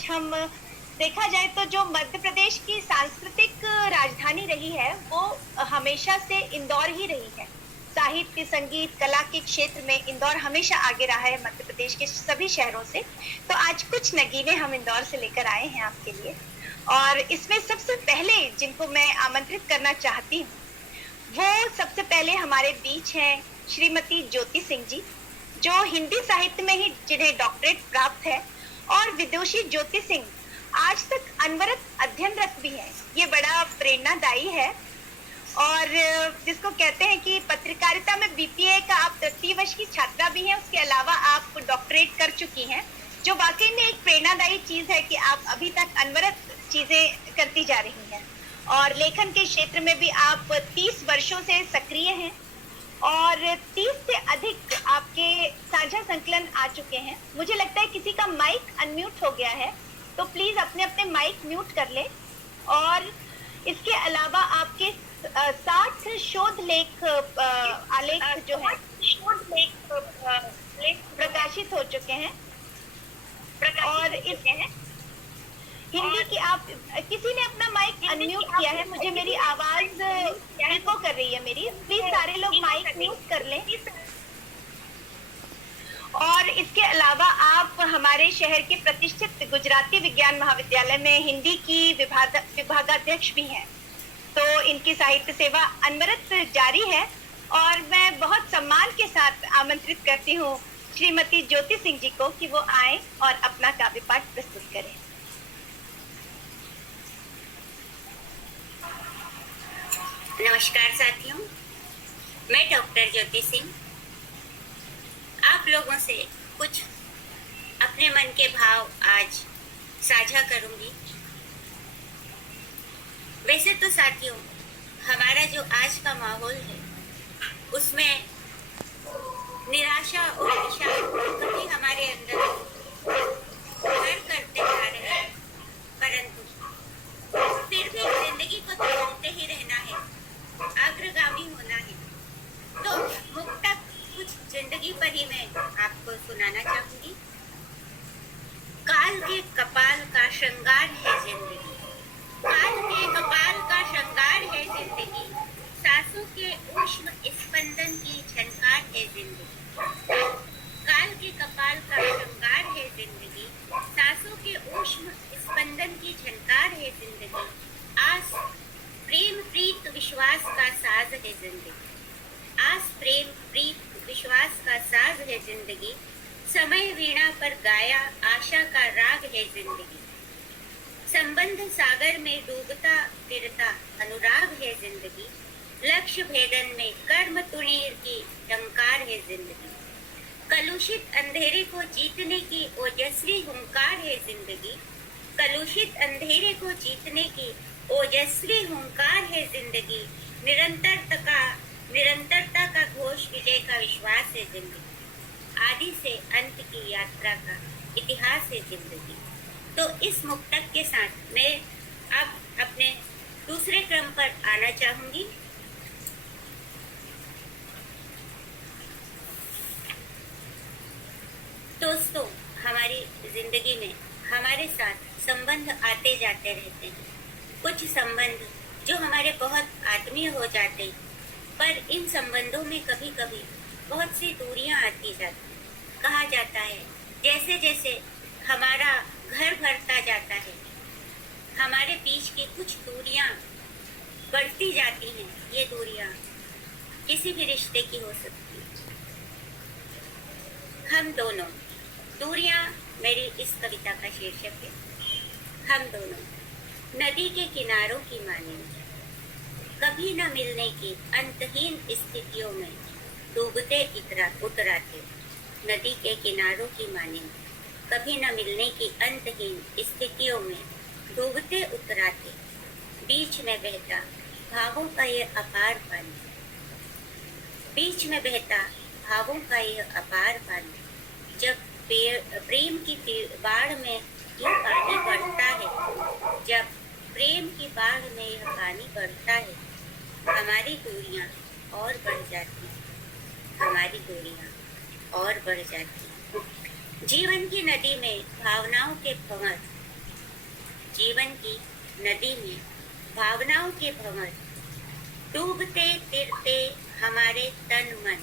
आज हम देखा जाए तो जो मध्य प्रदेश की सांस्कृतिक राजधानी रही है, वो हमेशा से इंदौर ही रही है। साहित्य, संगीत, कला के क्षेत्र में इंदौर हमेशा आगे रहा है मध्य प्रदेश के सभी शहरों से। तो आज कुछ नगीने हम इंदौर से लेकर आए हैं आपके लिए और इसमें सबसे पहले जिनको मैं आमंत्रित करना चाहती हूँ, वो सबसे पहले हमारे बीच हैं श्रीमती ज्योति सिंह जी, जो हिंदी साहित्य में ही जिन्हें डॉक्टरेट प्राप्त है और विदुषी ज्योति सिंह आज तक अनवरत अध्ययनरत भी हैं। ये बड़ा प्रेरणादायी है और जिसको कहते हैं कि पत्रकारिता में बीपीए का आप तृतीय वर्ष की छात्रा भी हैं, उसके अलावा आप डॉक्टरेट कर चुकी हैं, जो वाकई में एक प्रेरणादायी चीज है कि आप अभी तक अनवरत चीजें करती जा रही हैं और लेखन के क्षेत्र में भी आप 30 वर्षों से सक्रिय हैं और 30 से अधिक आपके साझा संकलन आ चुके हैं। मुझे लगता है किसी का माइक अनम्यूट हो गया है, तो प्लीज अपने अपने माइक म्यूट कर लें। और इसके अलावा आपके 60 शोध लेख आलेख जो है प्रकाशित हो चुके हैं और इस हिंदी की आप किसी ने अपना माइक अनम्यूट किया है, मुझे मेरी आवाज इको कर रही है मेरी, प्लीज सारे लोग माइक म्यूट कर लें। और इसके अलावा आप हमारे शहर के प्रतिष्ठित गुजराती विज्ञान महाविद्यालय में हिंदी की विभागाध्यक्ष भी हैं, तो इनकी साहित्य सेवा अनवरत जारी है और मैं बहुत सम्मान के साथ आमंत्रित करती हूँ श्रीमती ज्योति सिंह जी को कि वो आए और अपना काव्य पाठ प्रस्तुत करें। नमस्कार साथियों, मैं डॉक्टर ज्योति सिंह आप लोगों से कुछ अपने मन के भाव आज साझा करूंगी। वैसे तो साथियों, हमारा जो आज का माहौल है उसमें निराशा और दिशा कभी हमारे अंदर घर करते जा रहे हैं, परंतु फिर भी जिंदगी को तोड़ते ही रहना है, अग्रगामी होना है। तो मुक्तक कुछ जिंदगी पर ही मैं आपको सुनाना चाहूंगी। काल के कपाल का श्रृंगार है जिंदगी, काल के कपाल का श्रृंगार है जिंदगी, सांसों के ऊष्म स्पंदन की झनकार है जिंदगी। काल के कपाल का श्रृंगार है जिंदगी, सांसों के ऊष्म स्पंदन की झनकार है जिंदगी। आस प्रेम प्रीत विश्वास का साज है जिंदगी, आस प्रेम प्रीत विश्वास का साज है जिंदगी। समय वीणा पर गाया आशा का राग है जिंदगी, संबंध सागर में डूबता फिरता अनुराग है जिंदगी। लक्ष्य भेदन में कर्म तुणीर की टंकार है जिंदगी, कलुषित अंधेरे को जीतने की ओजस्वी हुंकार है जिंदगी। कलुषित अंधेरे को जीतने की ओजस्वी हुंकार है जिंदगी। निरंतरता का घोष, विजय का विश्वास है जिंदगी। आदि से अंत की यात्रा का इतिहास है जिंदगी। तो इस मुक्तक के साथ मैं अब अपने दूसरे क्रम पर आना चाहूंगी। दोस्तों, हमारी जिंदगी में हमारे साथ संबंध आते जाते रहते हैं। कुछ संबंध जो हमारे बहुत आत्मीय हो जाते हैं, पर इन संबंधों में कभी कभी बहुत सी दूरियां आती जाती। कहा जाता है जैसे जैसे हमारा घर भरता जाता है, हमारे बीच की कुछ दूरियां बढ़ती जाती हैं। ये दूरियां किसी भी रिश्ते की हो सकती है। हम दोनों, दूरियां मेरी इस कविता का शीर्षक है। हम दोनों नदी के किनारों की मानेंगे, कभी न मिलने की अंतहीन स्थितियों में डूबते उतराते। नदी के किनारों की मानेंगे, कभी न मिलने की अंतहीन स्थितियों में डूबते उतराते। बीच में बहता भावों का ये अपार पानी, बीच में बहता भावों का ये अपार पानी। जब प्रेम की बाढ़ में यह पानी बढ़ता है, जब प्रेम की बाढ़ में यह पानी बढ़ता है, हमारी दूरियां और बढ़ जाती हैं, हमारी दूरियां और बढ़ जाती हैं। जीवन की नदी में भावनाओं के भंवर जीवन की नदी में भावनाओं के भंवर डूबते तिरते हमारे तन मन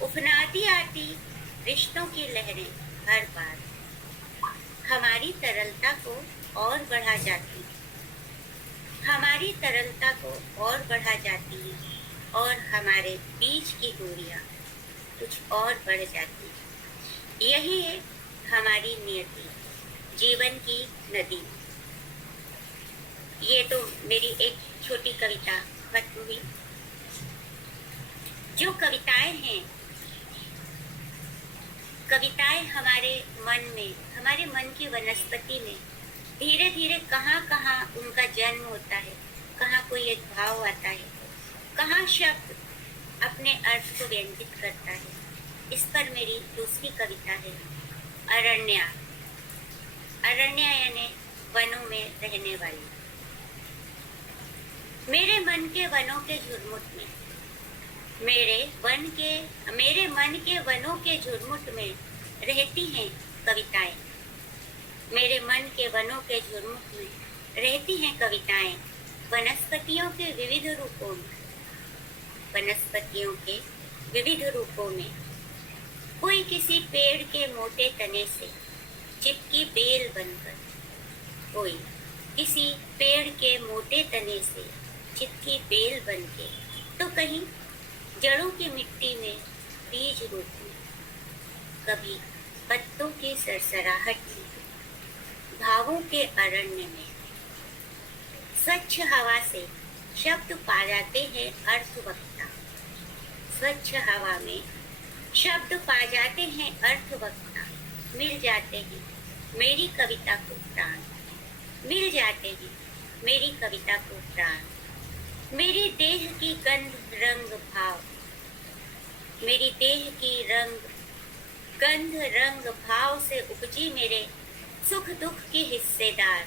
उफनाती आती रिश्तों की लहरें हर बार हमारी तरलता को और बढ़ा जाती है और हमारे बीच की दूरियां कुछ और बढ़ जाती है। यही है हमारी नियति, जीवन की नदी। ये तो मेरी एक छोटी कविता खत्म हुई। जो कविताएं हमारे मन में, हमारे मन की वनस्पति में धीरे धीरे कहाँ कहाँ उनका जन्म होता है, कहाँ कोई एक भाव आता है, कहाँ शब्द अपने अर्थ को व्यंजित करता है। इस पर मेरी दूसरी कविता है अरण्या। अरण्या यानी वनों में रहने वाली। मेरे मन के वनों के झुरमुट में, मेरे मन के वनों के झुरमुट में रहती हैं कविताएं। मेरे मन के वनों के झुरमुट में रहती हैं कविताएं, वनस्पतियों के विविध रूपों में। कोई किसी पेड़ के मोटे तने से चिपकी बेल बनकर, कोई किसी पेड़ के मोटे तने से चिपकी बेल बनके, तो कहीं जड़ों की मिट्टी में बीज रूप में, कभी पत्तों की सरसराहट में, भावों के अरण्य में। स्वच्छ हवा से शब्द पा जाते हैं अर्थवक्ता, स्वच्छ हवा में शब्द पा जाते हैं अर्थवक्ता। मिल जाते हैं मेरी कविता को प्राण, मिल जाते हैं मेरी कविता को प्राण। मेरी देह की गंध रंग भाव, मेरी देह की गंध रंग भाव से उपजी मेरे सुख दुख की हिस्सेदार,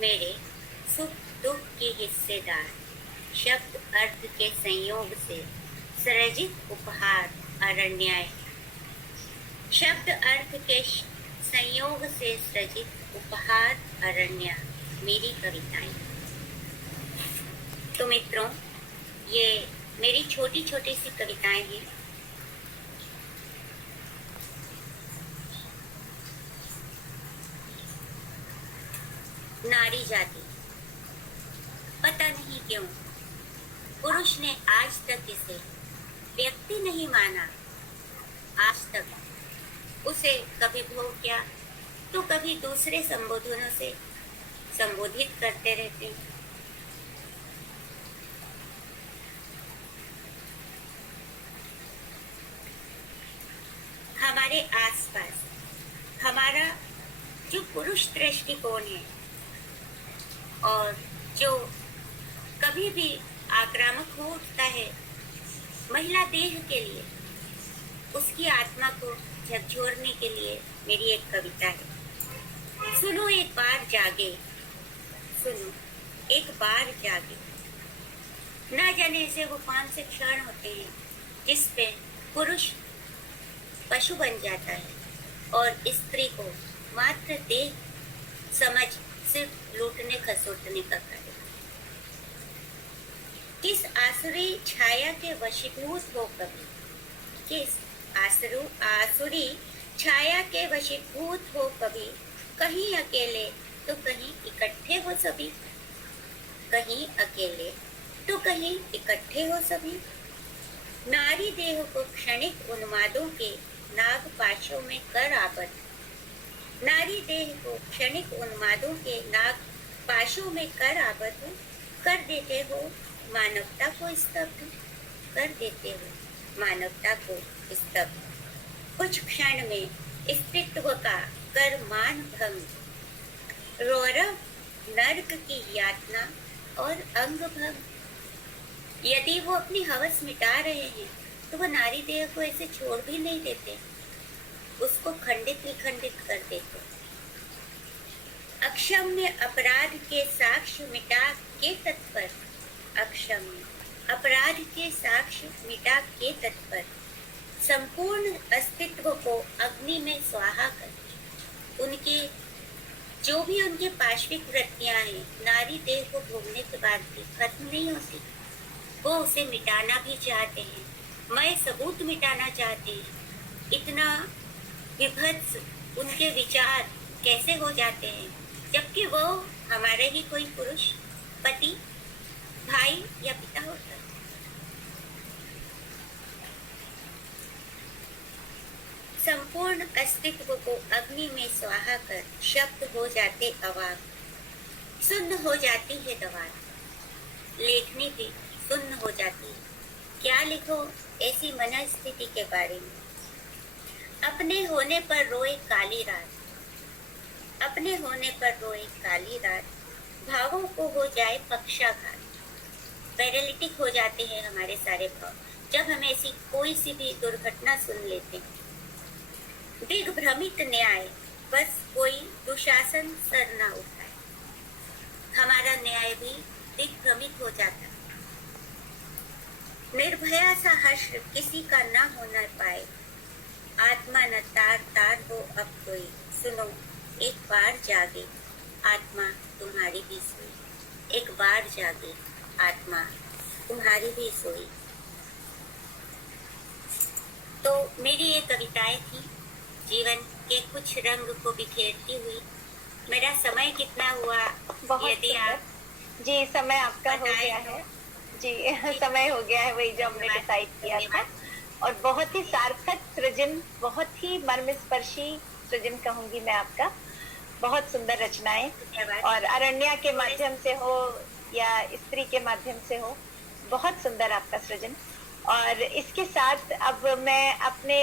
मेरे सुख दुख की हिस्सेदार। शब्द अर्थ के संयोग से सृजित उपहार अरण्याय, शब्द अर्थ के संयोग से सृजित उपहार अरण्या मेरी कविताएं। तो मित्रों, ये मेरी छोटी छोटी सी कविताएं हैं। नारी जाति, पता नहीं क्यों पुरुष ने आज तक इसे व्यक्ति नहीं माना। आज तक उसे कभी भोग किया तो कभी दूसरे संबोधनों से संबोधित करते रहते हैं। हमारे आसपास हमारा जो पुरुष दृष्टिकोण है और जो कभी भी आक्रामक हो उठता है महिला देह के लिए, उसकी आत्मा को झकझोरने के लिए मेरी एक कविता है। सुनो एक बार जागे, सुनो एक बार जागे। ना जाने से वो कौन से क्षण होते हैं जिस पे पुरुष पशु बन जाता है और स्त्री को मात्र देह समझ सिर्फ लूटने खसोटने का कार्य। किस आसुरी छाया के वशीभूत हो कभी, किस आसुरी छाया के वशीभूत हो कभी। कहीं अकेले तो कहीं इकट्ठे हो सभी, कहीं अकेले तो कहीं इकट्ठे हो सभी। नारी देह को क्षणिक उन्मादों के नागपाशों में कर आबद्ध, नारी देह को क्षणिक उन्मादों के नागपाशों में कर आबद्ध कर देते हो मानवता को स्तब्ध, कर देते हो मानवता को स्तब्ध। कुछ क्षण में अस्तित्व का कर मान भंग, रौरव नर्क की यातना और अंग भंग। यदि वो अपनी हवस मिटा रहे हैं तो वो नारी देह को ऐसे छोड़ भी नहीं देते, उसको खंडित विखंडित कर देते। अक्षम्य अपराध के साक्ष्य मिटा के तत्पर, अक्षम्य अपराध के साक्ष्य मिटा के तत्पर। संपूर्ण अस्तित्व को अग्नि में स्वाहा कर, उनके जो भी उनके पार्श्विक वृत्तियां हैं, नारी देह को भोगने के बाद भी खत्म नहीं होती। वो उसे मिटाना भी चाहते हैं, मैं सबूत मिटाना चाहते हैं। इतना विभत्स उनके विचार कैसे हो जाते हैं, जबकि वो हमारे ही कोई पुरुष, पति, भाई या पिता होता है। संपूर्ण अस्तित्व को अग्नि में स्वाहा कर शब्द हो जाते अवाक, सुन्न हो जाती है दवार, लेखनी भी सुन्न हो जाती है। क्या लिखो ऐसी मनस्थिति के बारे में। अपने होने पर रोए काली रात, अपने होने पर रोए काली रात, भावों को हो जाए पक्षाघात। पैरालिटिक हो जाते हैं हमारे सारे भाव जब हम ऐसी कोई सी भी दुर्घटना सुन लेते हैं। दिग्भ्रमित न्याय, बस कोई दुशासन सर ना उठाए। हमारा न्याय भी दिग्भ्रमित हो जाता। निर्भया सा हश्र किसी का ना हो न पाए, आत्मा न तार तार हो अब कोई। सुनो एक बार जागे आत्मा तुम्हारी भी सोई, एक बार जागे आत्मा तुम्हारी भी सोई। तो मेरी ये कविताएं थी जीवन के कुछ रंग को बिखेरती हुई। मेरा समय कितना हुआ बहुत यदि आप जी समय आपका हो बताएं गया तो। है जी समय हो गया है वही जो हमने डिसाइड किया था। और बहुत ही सार्थक सृजन, बहुत ही मर्मस्पर्शी सृजन कहूंगी मैं आपका। बहुत सुंदर रचनाएं, धन्यवाद। और अरण्या के माध्यम से हो या स्त्री के माध्यम से हो, बहुत सुंदर आपका सृजन। और इसके साथ अब मैं अपने